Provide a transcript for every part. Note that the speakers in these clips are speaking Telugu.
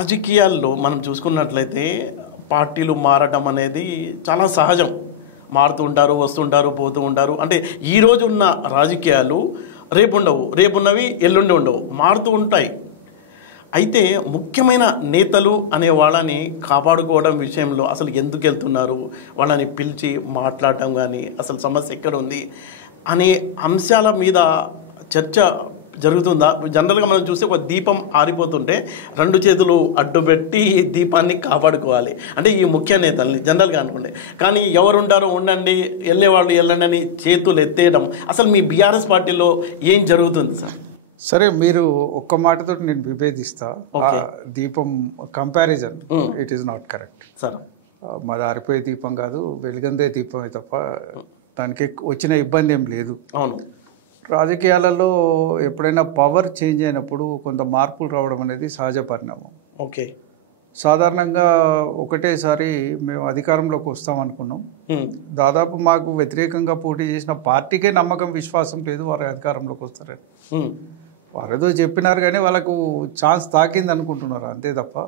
రాజకీయాల్లో మనం చూసుకున్నట్లయితే పార్టీలు మారడం అనేది చాలా సహజం. మారుతూ ఉంటారు, వస్తుంటారు, పోతూ ఉంటారు. అంటే ఈరోజు ఉన్న రాజకీయాలు రేపు ఉండవు, రేపున్నవి ఎల్లుండి ఉండవు, మారుతూ ఉంటాయి. అయితే ముఖ్యమైన నేతలు అనే వాళ్ళని కాపాడుకోవడం విషయంలో అసలు ఎందుకు వెళ్తున్నారు, వాళ్ళని పిలిచి మాట్లాడటం కానీ అసలు సమస్య ఎక్కడ ఉంది అనే అంశాల మీద చర్చ జరుగుతుందా? జనరల్గా మనం చూస్తే ఒక దీపం ఆరిపోతుంటే 2 చేతులు అడ్డుపెట్టి దీపాన్ని కాపాడుకోవాలి. అంటే ఈ ముఖ్య నేతల్ని జనరల్గా అనుకుంటే, కానీ ఎవరుంటారో ఉండండి, వెళ్ళేవాళ్ళు వెళ్ళండి అని చేతులు ఎత్తేయడం, అసలు మీ బీఆర్ఎస్ పార్టీలో ఏం జరుగుతుంది సార్? సరే, మీరు ఒక్క మాటతో నేను విభేదిస్తా. దీపం comparison it is not correct sir. మాది ఆరిపోయే దీపం కాదు, వెలుగందే దీపమే తప్ప దానికి వచ్చిన ఇబ్బంది ఏం లేదు. అవును, రాజకీయాలలో ఎప్పుడైనా పవర్ చేంజ్ అయినప్పుడు కొంత మార్పులు రావడం అనేది సహజ పరిణామం. ఓకే. సాధారణంగా ఒకటేసారి మేము అధికారంలోకి వస్తాం అనుకున్నాం. దాదాపు మాకు వ్యతిరేకంగా పోటీ చేసిన పార్టీకే నమ్మకం, విశ్వాసం లేదు వారు అధికారంలోకి వస్తారని. వారు ఏదో చెప్పినారు కానీ వాళ్ళకు ఛాన్స్ తాకింది అనుకుంటున్నారు అంతే తప్ప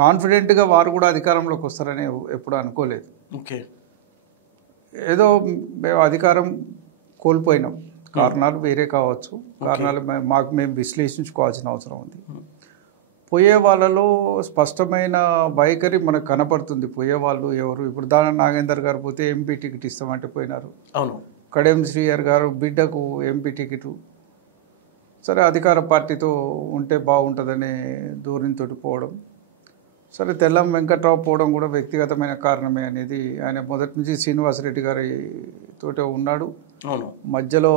కాన్ఫిడెంట్గా వారు కూడా అధికారంలోకి వస్తారని ఎప్పుడు అనుకోలేదు. ఓకే. ఏదో మేము అధికారం కోల్పోయినాం, కారణాలు వేరే కావచ్చు, కారణాలు మాకు మేము విశ్లేషించుకోవాల్సిన అవసరం ఉంది. పోయే వాళ్ళలో స్పష్టమైన వైఖరి మనకు కనపడుతుంది. పోయేవాళ్ళు ఎవరు? ఇప్పుడు దాని నాగేందర్ గారు పోతే ఎంపీ టికెట్ ఇస్తామంటే పోయినారు. అవును. కడెం శ్రీహర్ గారు బిడ్డకు ఎంపీ టికెట్, సరే అధికార పార్టీతో ఉంటే బాగుంటుందనే ధోరణితో పోవడం. సరే, తెల్లం వెంకట్రావు పోవడం కూడా వ్యక్తిగతమైన కారణమే అనేది ఆయన మొదటి నుంచి శ్రీనివాసరెడ్డి గారి తోటే ఉన్నాడు. అవును. మధ్యలో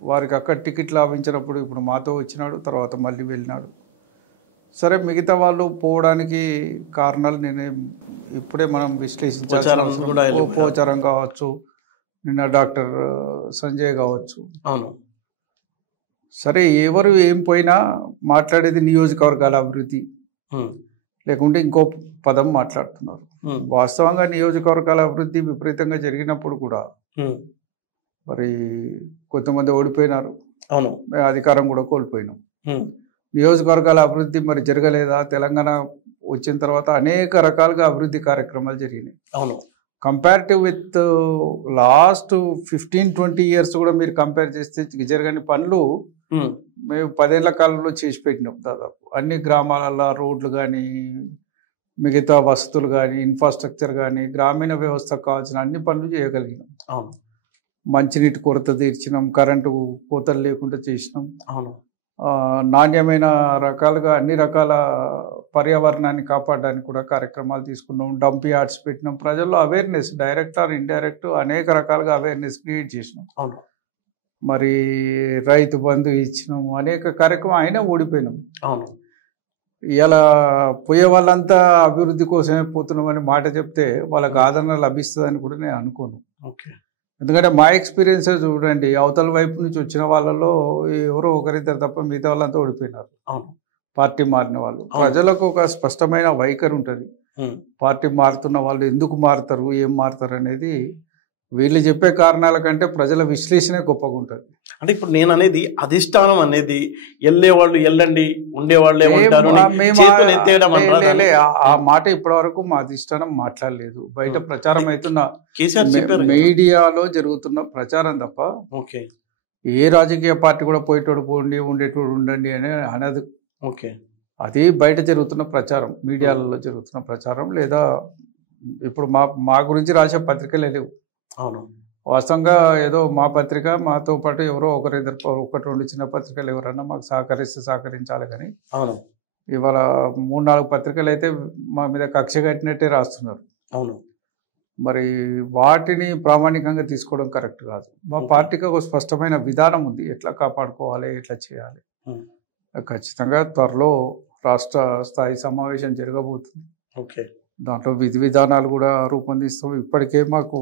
వారికి అక్కడ టికెట్ లాభించినప్పుడు ఇప్పుడు మాతో వచ్చినాడు, తర్వాత మళ్ళీ వెళ్ళినాడు. సరే, మిగతా వాళ్ళు పోవడానికి కారణాలు నేనే ఇప్పుడే మనం విశ్లేషించాల్సిన, పోచారం కావచ్చు, నిన్న డాక్టర్ సంజయ్ కావచ్చు. అవును. సరే, ఎవరు ఏం పోయినా మాట్లాడేది నియోజకవర్గాల అభివృద్ధి, లేకుంటే ఇంకో పదం మాట్లాడుతున్నారు. వాస్తవంగా నియోజకవర్గాల అభివృద్ధి విపరీతంగా జరిగినప్పుడు కూడా మరి కొంతమంది ఓడిపోయినారు. అవును. అధికారం కూడా కోల్పోయినాం. నియోజకవర్గాల అభివృద్ధి మరి జరగలేదా? తెలంగాణ వచ్చిన తర్వాత అనేక రకాలుగా అభివృద్ధి కార్యక్రమాలు జరిగినాయి. అవును. కంపారిటివ్ విత్ లాస్ట్ 15-20 ఇయర్స్ కూడా మీరు కంపేర్ చేస్తే జరగని పనులు మేము 10 ఏళ్ల కాలంలో చేసి పెట్టినాం. దాదాపు అన్ని గ్రామాలలో రోడ్లు కానీ, మిగతా వసతులు కానీ, ఇన్ఫ్రాస్ట్రక్చర్ కానీ, గ్రామీణ వ్యవస్థకు కావాల్సిన అన్ని పనులు చేయగలిగినాం. అవును. మంచినీటి కొరత తీర్చినాం, కరెంటు కోతలు లేకుండా చేసినాం. అవును. నాణ్యమైన రకాలుగా అన్ని రకాల పర్యావరణాన్ని కాపాడడానికి కూడా కార్యక్రమాలు తీసుకున్నాం. డంప్ యార్డ్స్ పెట్టినాం. ప్రజల్లో అవేర్నెస్, డైరెక్ట్ ఆర్ ఇండైరెక్ట్ అనేక రకాలుగా అవేర్నెస్ క్రియేట్ చేసినాం. అవును. మరి రైతు బంధు ఇచ్చినాం, అనేక కార్యక్రమం అయినా ఓడిపోయినాం. అవును. ఇలా పోయే వాళ్ళంతా అభివృద్ధి కోసమే పోతున్నామని మాట చెప్తే వాళ్ళకి ఆదరణ లభిస్తుందని కూడా నేను అనుకోను. ఓకే. ఎందుకంటే మా ఎక్స్పీరియన్స్ చూడండి, అవతల వైపు నుంచి వచ్చిన వాళ్ళలో ఎవరో ఒకరిద్దరు తప్ప మిగతా వాళ్ళంతా ఓడిపోయినారు. అవును. పార్టీ మారిన వాళ్ళు. ప్రజలకు ఒక స్పష్టమైన వైఖరి ఉంటుంది. పార్టీ మారుతున్న వాళ్ళు ఎందుకు మారుతారు, ఏం మారుతారు అనేది వీళ్ళు చెప్పే కారణాల కంటే ప్రజల విశ్లేషణ గొప్పగా ఉంటుంది. అంటే ఇప్పుడు నేను అనేది అధిష్టానం అనేది వెళ్ళేవాళ్ళు వెళ్ళండి, ఉండేవాళ్ళే ఉంటారు, ఆ మాట ఇప్పటి వరకు మా అధిష్టానం మాట్లాడలేదు. బయట ప్రచారం అవుతున్న మీడియాలో జరుగుతున్న ప్రచారం తప్ప ఓకే ఏ రాజకీయ పార్టీ కూడా పోయేటోడు పోండి, ఉండేటోడు ఉండండి అని అనదు. ఓకే. అది బయట జరుగుతున్న ప్రచారం, మీడియాలలో జరుగుతున్న ప్రచారం. లేదా ఇప్పుడు మా గురించి రాసే పత్రికలే లేవు. అవును. వాస్తవంగా ఏదో మా పత్రిక, మాతో పాటు ఎవరో ఒకటి 2 చిన్న పత్రికలు ఎవరన్నా మాకు సహకరిస్తే సహకరించాలి కానీ అవును ఇవాళ 3-4 పత్రికలు అయితే మా మీద కక్ష కట్టినట్టే రాస్తున్నారు. అవును. మరి వాటిని ప్రామాణికంగా తీసుకోవడం కరెక్ట్ కాదు. మా పార్టీకి ఒక స్పష్టమైన విధానం ఉంది, ఎట్లా కాపాడుకోవాలి, ఎట్లా చేయాలి. ఖచ్చితంగా త్వరలో రాష్ట్ర స్థాయి సమావేశం జరగబోతుంది. ఓకే. దాంట్లో విధి విధానాలు కూడా రూపొందిస్తాం. ఇప్పటికే మాకు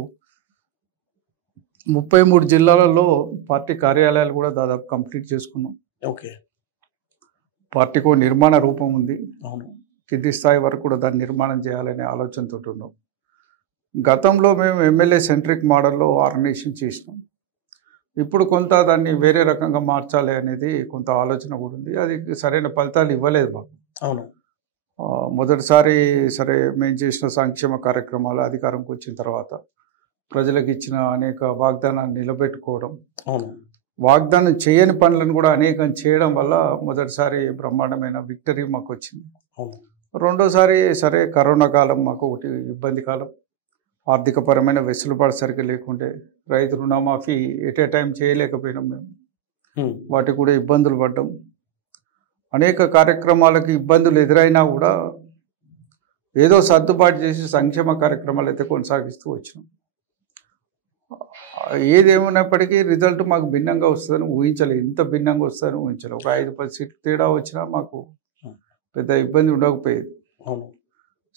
33 జిల్లాలలో పార్టీ కార్యాలయాలు కూడా దాదాపు కంప్లీట్ చేసుకున్నాం. ఓకే. పార్టీకి నిర్మాణ రూపం ఉంది. అవును. కింది స్థాయి వరకు కూడా దాన్ని నిర్మాణం చేయాలనే ఆలోచనతో ఉన్నాం. గతంలో మేము ఎమ్మెల్యే సెంట్రిక్ మోడల్లో ఆర్గనైజేషన్ చేసినాం. ఇప్పుడు కొంత దాన్ని వేరే రకంగా మార్చాలి అనేది కొంత ఆలోచన కూడా ఉంది. అది సరైన ఫలితాలు ఇవ్వలేదు మాకు. అవును. మొదటిసారి సరే మేము చేసిన సంక్షేమ కార్యక్రమాలు అధికారంకి వచ్చిన తర్వాత ప్రజలకు ఇచ్చిన అనేక వాగ్దానాన్ని నిలబెట్టుకోవడం, వాగ్దానం చేయని పనులను కూడా అనేకం చేయడం వల్ల మొదటిసారి బ్రహ్మాండమైన విక్టరీ మాకు వచ్చింది. రెండోసారి సరే కరోనా కాలం మాకు ఒకటి ఇబ్బంది కాలం, ఆర్థికపరమైన వెసులుబాటు సరిగ్గా లేకుంటే రైతు రుణమాఫీ ఎట్ ఏ టైం చేయలేకపోయినాం మేము, వాటికి కూడా ఇబ్బందులు పడ్డాం. అనేక కార్యక్రమాలకు ఇబ్బందులు ఎదురైనా కూడా ఏదో సర్దుబాటు చేసి సంక్షేమ కార్యక్రమాలు అయితే కొనసాగిస్తూ వచ్చినాం. ఏదేమైనప్పటికీ రిజల్ట్ మాకు భిన్నంగా వస్తుందని ఊహించలేదు, ఇంత భిన్నంగా వస్తుందని ఊహించలేదు. ఒక 5-10 సీట్లు తేడా వచ్చినా మాకు పెద్ద ఇబ్బంది ఉండకపోయేది.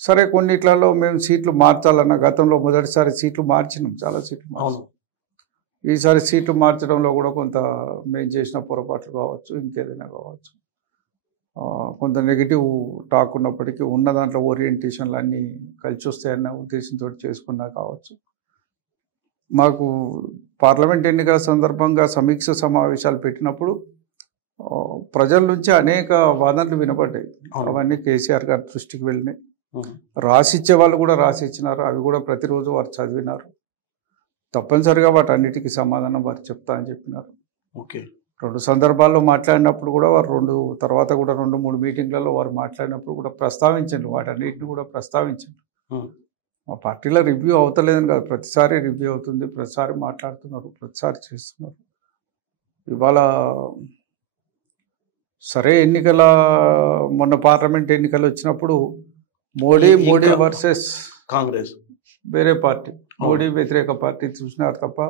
సరే కొన్నిట్లలో మేము సీట్లు మార్చాలన్న, గతంలో మొదటిసారి సీట్లు మార్చినాం, చాలా సీట్లు మార్చాం. ఈసారి సీట్లు మార్చడంలో కూడా కొంత మేము చేసిన పొరపాట్లు కావచ్చు, ఇంకేదైనా కావచ్చు, కొంత నెగిటివ్ టాక్ ఉన్నప్పటికీ ఉన్న దాంట్లో ఓరియంటేషన్లు అన్నీ కలిసి వస్తాయన్న ఉద్దేశంతో చేసుకున్నా కావచ్చు. మాకు పార్లమెంట్ ఎన్నికల సందర్భంగా సమీక్ష సమావేశాలు పెట్టినప్పుడు ప్రజల నుంచి అనేక వాదనలు వినపడ్డాయి. అవన్నీ కేసీఆర్ గారి దృష్టికి వెళ్ళినాయి. రాసిచ్చే వాళ్ళు కూడా రాసిచ్చినారు, అవి కూడా ప్రతిరోజు వారు చదివినారు. తప్పనిసరిగా వాటన్నిటికీ సమాధానం వారు చెప్తా అని చెప్పినారు. ఓకే, 2 సందర్భాల్లో మాట్లాడినప్పుడు కూడా వారు తర్వాత కూడా 2-3 మీటింగ్లలో వారు మాట్లాడినప్పుడు కూడా ప్రస్తావించండి, వాటన్నిటిని కూడా ప్రస్తావించండి. మా పార్టీలో రివ్యూ అవుతలేదని కాదు, ప్రతిసారి రివ్యూ అవుతుంది, ప్రతిసారి మాట్లాడుతున్నారు, ప్రతిసారి చేస్తున్నారు. ఇవాళ సరే మొన్న పార్లమెంట్ ఎన్నికలు వచ్చినప్పుడు మోడీ వర్సెస్ కాంగ్రెస్ వేరే పార్టీ, మోడీ వ్యతిరేక పార్టీ చూసినారు తప్ప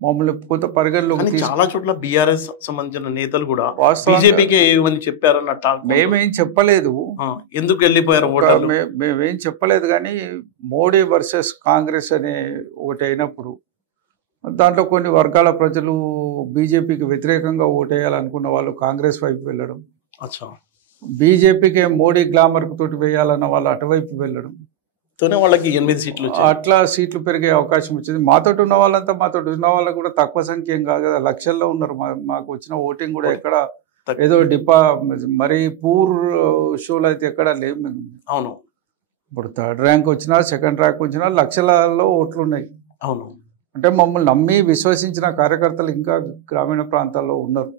మమ్మల్ని కొంత పరిగణలోకి చాలా చోట్ల బీఆర్ఎస్ సంబంధించిన నేతలు కూడా బీజేపీకి ఏమని చెప్పారన్నట్టు. మేమేం చెప్పలేదు, ఎందుకు వెళ్ళిపోయారు మేమేం చెప్పలేదు. కానీ మోడీ వర్సెస్ కాంగ్రెస్ అనే ఒకటి అయినప్పుడు దాంట్లో కొన్ని వర్గాల ప్రజలు బీజేపీకి వ్యతిరేకంగా ఓటేయాలనుకున్న వాళ్ళు కాంగ్రెస్ వైపు వెళ్ళడం, బీజేపీకి మోడీ గ్లామర్ తోటి వేయాలన్న వాళ్ళు అటువైపు వెళ్ళడం, వాళ్ళకి 8 సీట్లు అట్లా సీట్లు పెరిగే అవకాశం వచ్చింది. మాతోటి ఉన్న ఉన్న వాళ్ళకు కూడా తక్కువ సంఖ్య ఏం కాదు కదా, లక్షల్లో ఉన్నారు. మాకు వచ్చిన ఓటింగ్ కూడా ఎక్కడ ఏదో మరి పూర్ షోలు అయితే ఎక్కడ లేవు మేము. అవును, ఇప్పుడు 3rd ర్యాంక్ వచ్చినా 2nd ర్యాంక్ వచ్చినా లక్షలలో ఓట్లు ఉన్నాయి. అవును, అంటే మమ్మల్ని నమ్మి విశ్వసించిన కార్యకర్తలు ఇంకా గ్రామీణ ప్రాంతాల్లో ఉన్నారు.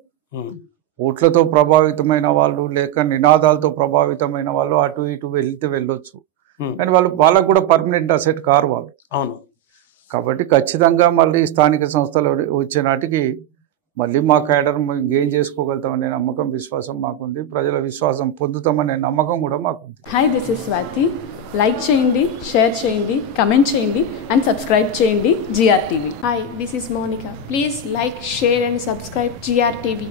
ఓట్లతో ప్రభావితమైన వాళ్ళు లేక నినాదాలతో ప్రభావితమైన వాళ్ళు అటు ఇటు వెళ్ళొచ్చు, కానీ వాళ్ళకు కూడా పర్మనెంట్ అసెట్ కారు వాళ్ళు. అవును, కాబట్టి ఖచ్చితంగా మళ్ళీ స్థానిక సంస్థలు వచ్చే నాటికి మళ్ళీ మా క్యాడర్ గెయిన్ చేసుకోగలుగుతామనే నమ్మకం, విశ్వాసం మాకుంది. ప్రజల విశ్వాసం పొందుతామనే నమ్మకం కూడా మాకుంది. Hi, this is Swathi. Like చేయండి, షేర్ చేయండి, కమెంట్ చేయండి అండ్ సబ్స్క్రైబ్ చేయండి GRTV. Hi, this is Monica. Please like, share and subscribe GRTV.